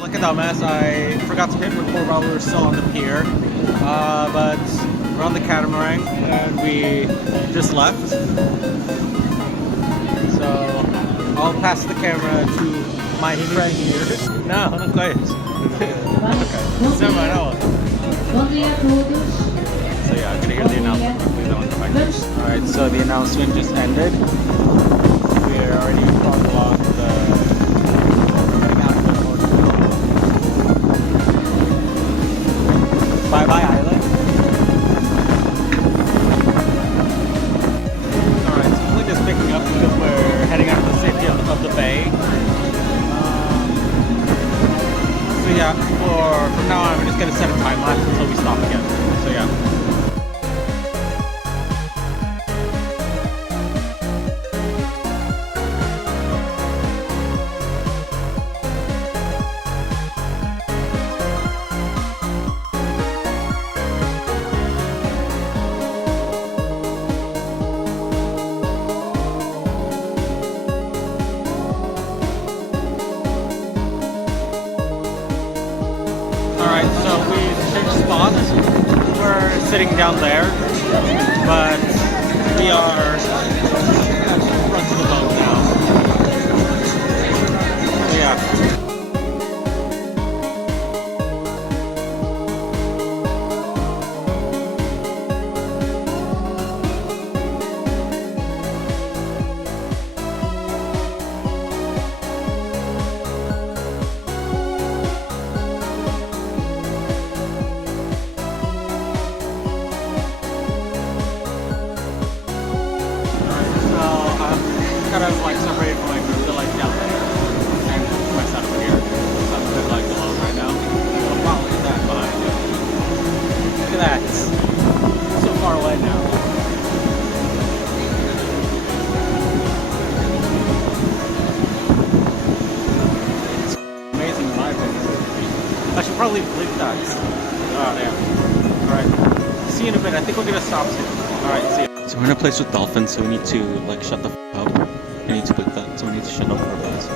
Like a dumbass, I forgot to hit record while we were still on the pier, but we're on the Catamaran and we just left. So I'll pass the camera to my friend here. No, not quite. Okay. So yeah, I'm gonna hear the announcement. Alright, so the announcement just ended. We're already far along the Bye-bye island. Alright, so we're just picking up because we're heading out to the city of the bay. So yeah, from now on we're just going to set a time lapse until we stop again. So yeah. Alright, so we changed spots. We're sitting down there, but we are at the front of the boat now. So yeah. Kind of like separated from my group, like down there, and myself here. So I'm a bit like alone right now. Oh wow, look at that behind you. Look at that. So far away now. It's amazing in my opinion. I should probably blink that. Oh damn. Alright. See you in a bit. I think we're gonna stop soon. Alright, see you. So we're in a place with dolphins, so we need to like shut the f up. I need to click that, so we need to shut up our buzz.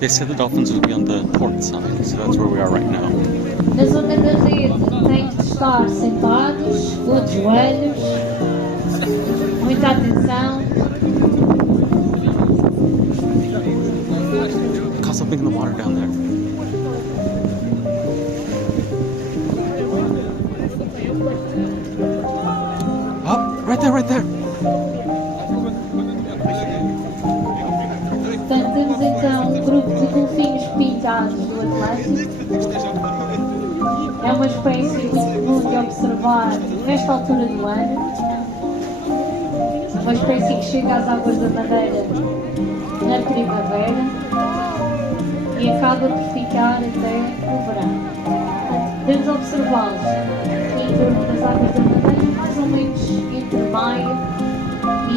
They said the dolphins would be on the port side, so that's where we are right now. Na zona da rede tem que estar sentados, ou de joelhos, muita atenção. I caught something in the water down there. Oh, right there, right there. Portanto, temos então um grupo de golfinhos pintados do Atlântico. É uma espécie muito comum de observar nesta altura do ano. É uma espécie que chega às águas da Madeira na primavera e acaba por ficar até o verão. Portanto, podemos observá-los em torno das águas da Madeira, mais ou menos entre maio e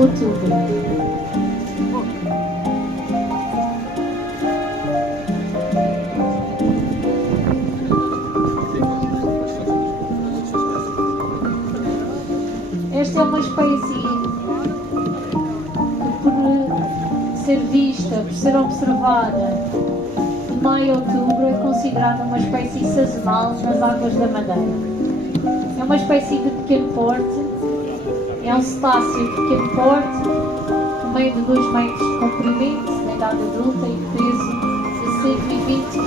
outubro. Esta é uma espécie que, por ser vista, por ser observada de maio a outubro, é considerada uma espécie sazonal nas águas da Madeira. É uma espécie de pequeno porte, é um cetáceo de pequeno porte, com meio de 2 metros de comprimento, na idade adulta e peso de 120 kg.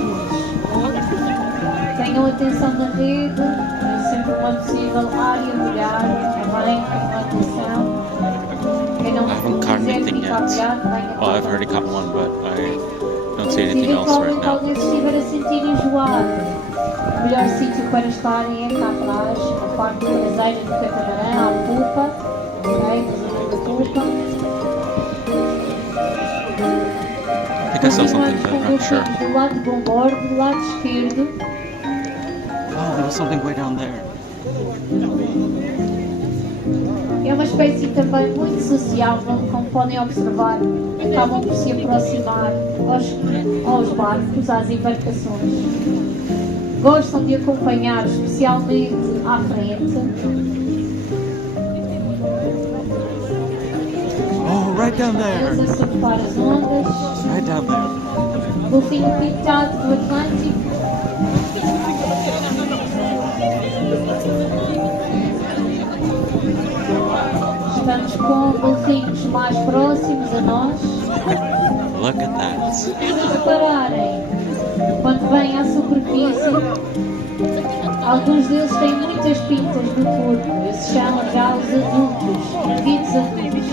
Tenham atenção na rede, é sempre uma possível área molhada. I haven't caught anything yet. Well, I've already caught one, but I don't see anything else right now. Se estiver a sentir enjoado, o melhor sítio para estarem é cá atrás, na parte traseira do catamarã, à polpa, ok? Na zona da polpa. I think I saw something, but I'm not sure. Do lado de bombordo, do lado esquerdo. Oh, there was something way down there. É uma espécie também muito sociável, como podem observar, acabam por se aproximar aos barcos, às embarcações. Gostam de acompanhar, especialmente à frente. Oh, right down there. Eles a surfar as ondas. Right down there. Golfinho pintado do Atlântico. Estamos com golfinhos mais próximos a nós. Look at that. Se repararem, quando vêm à superfície, alguns deles têm muitas pintas no corpo. Esses são já os adultos, devidos adultos.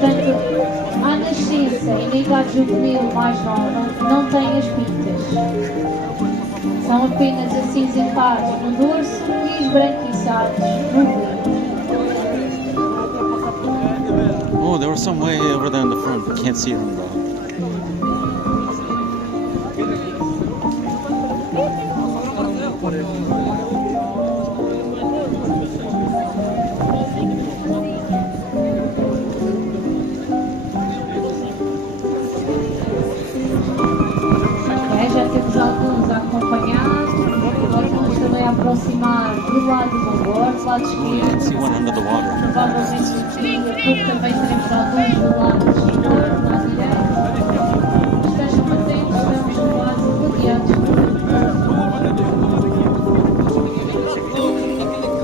Portanto, à nascença e na idade juvenil mais nova, não têm as pintas. São apenas acinzentados no dorso e esbranquiçados no ventre. Oh, there was some way over there in the front. We can't see them though. Já temos alguns a acompanhar, alguns também a aproximar do lado do bordo, do lado esquerdo. See one under the water. Provavelmente aqui a pouco também teremos alguns do lado esquerdo, do lado direito. Estejam atentos, estamos quase rodeados.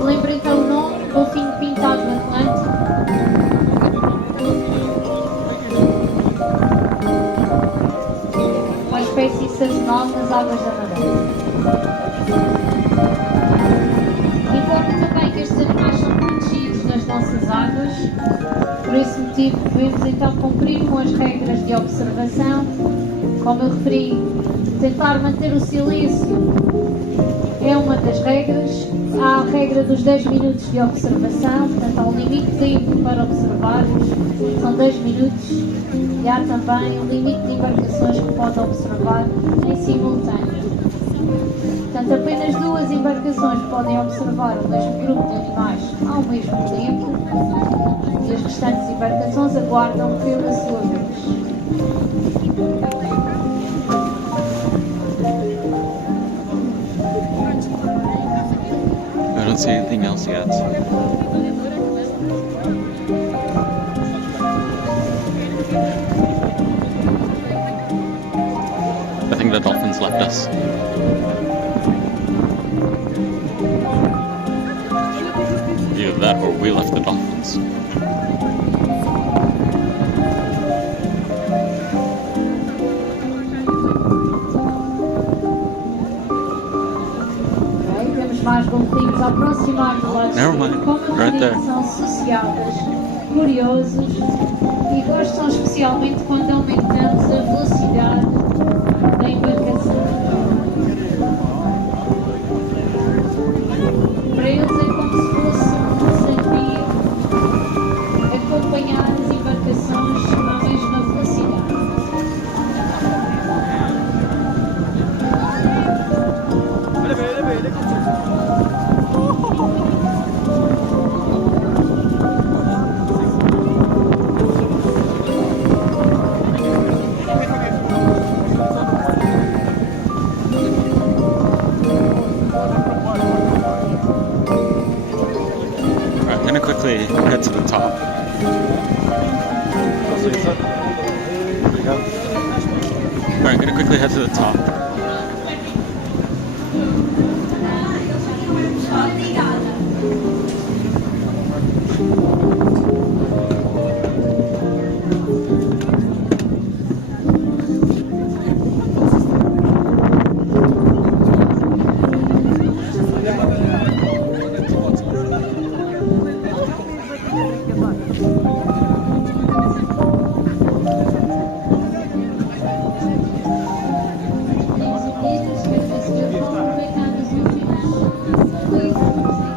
Lembrem então o nome, golfinho pintado do Atlântico. Uma espécie sazonal nas águas da Madeira. Informo também que estes animais são protegidos nas nossas águas, por esse motivo devemos então cumprir com as regras de observação. Como eu referi, tentar manter o silêncio é uma das regras. Há a regra dos 10 minutos de observação, portanto há um limite de tempo para observarmos, são 10 minutos, e há também um limite de embarcações que pode observar em simultâneo. Portanto, apenas 2 embarcações podem observar o mesmo grupo de animais ao mesmo tempo, e as restantes embarcações aguardam pela sua vez. I don't see anything else yet. I think the dolphins left us. Either that or we left the dolphins. Mais golfinhos a aproximar do lado esquerdo, como Right there. são sociáveis, curiosos e gostam especialmente quando aumentamos a velocidade da embarcação. Para eles é como se fosse um desafio acompanhar as embarcações à mesma velocidade. I'm gonna quickly head to the top. Alright, I'm gonna quickly head to the top. Please.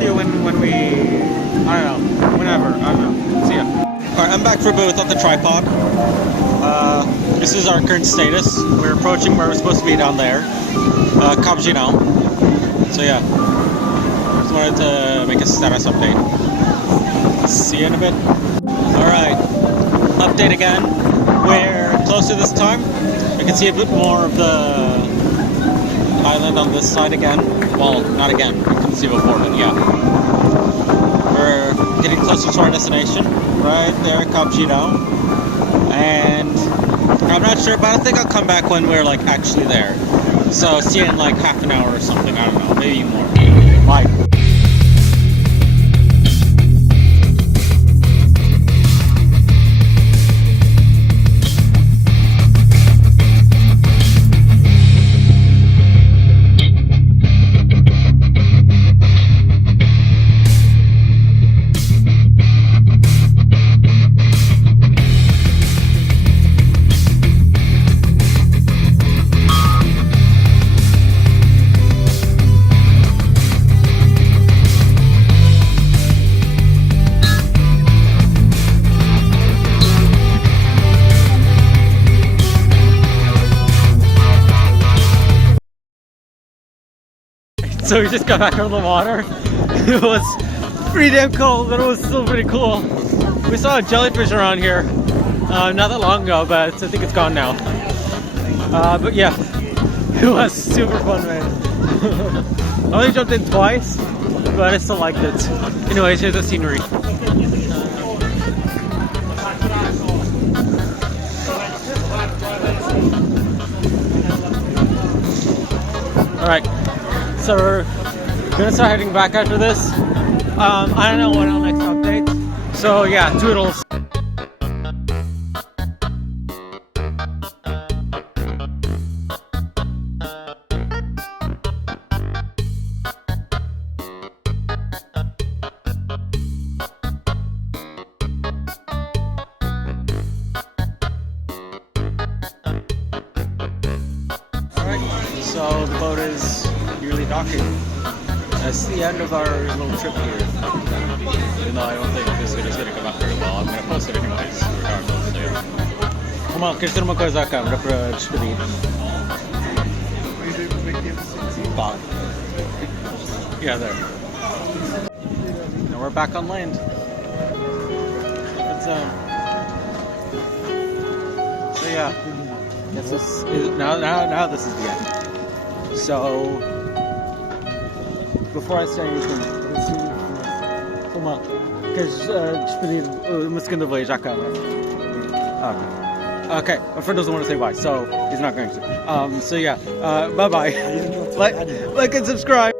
with you when we, I don't know, whenever, I don't know. See ya. Alright, I'm back for a bit without the tripod. This is our current status. We're approaching where we're supposed to be down there. Kapji now. So yeah. Just wanted to make a status update. See you in a bit. Alright. Update again. We're closer this time. I can see a bit more of the island on this side again. Well, not again. You couldn't see before, but yeah. We're getting closer to our destination. Right there, Kapji now. And I'm not sure, but I think I'll come back when we're like actually there. So see you in like half an hour or something. I don't know, maybe more. Bye. So we just got back from the water. It was pretty damn cold, but it was still pretty cool. We saw a jellyfish around here not that long ago, but I think it's gone now. But yeah, it was super fun, man. I only jumped in twice, but I still liked it. Anyways, here's the scenery. Alright. So we're gonna start heading back after this. I don't know when I'll next update. So yeah, toodles. Alright, so the boat is nearly docking. That's the end of our little trip here. Even though I don't think this video is going to come out very well, I'm going to post it anyways, regardless. So, yeah. Come on, queres ter uma coisa à câmera para despedir? Pá. Yeah, there. Now we're back on land. So yeah, this is now this is the end. So before I say anything, let's see. Come on, queres despedir uma segunda vez à câmera? Okay, my friend doesn't want to say bye, so he's not going to. So yeah, bye bye. Like and subscribe.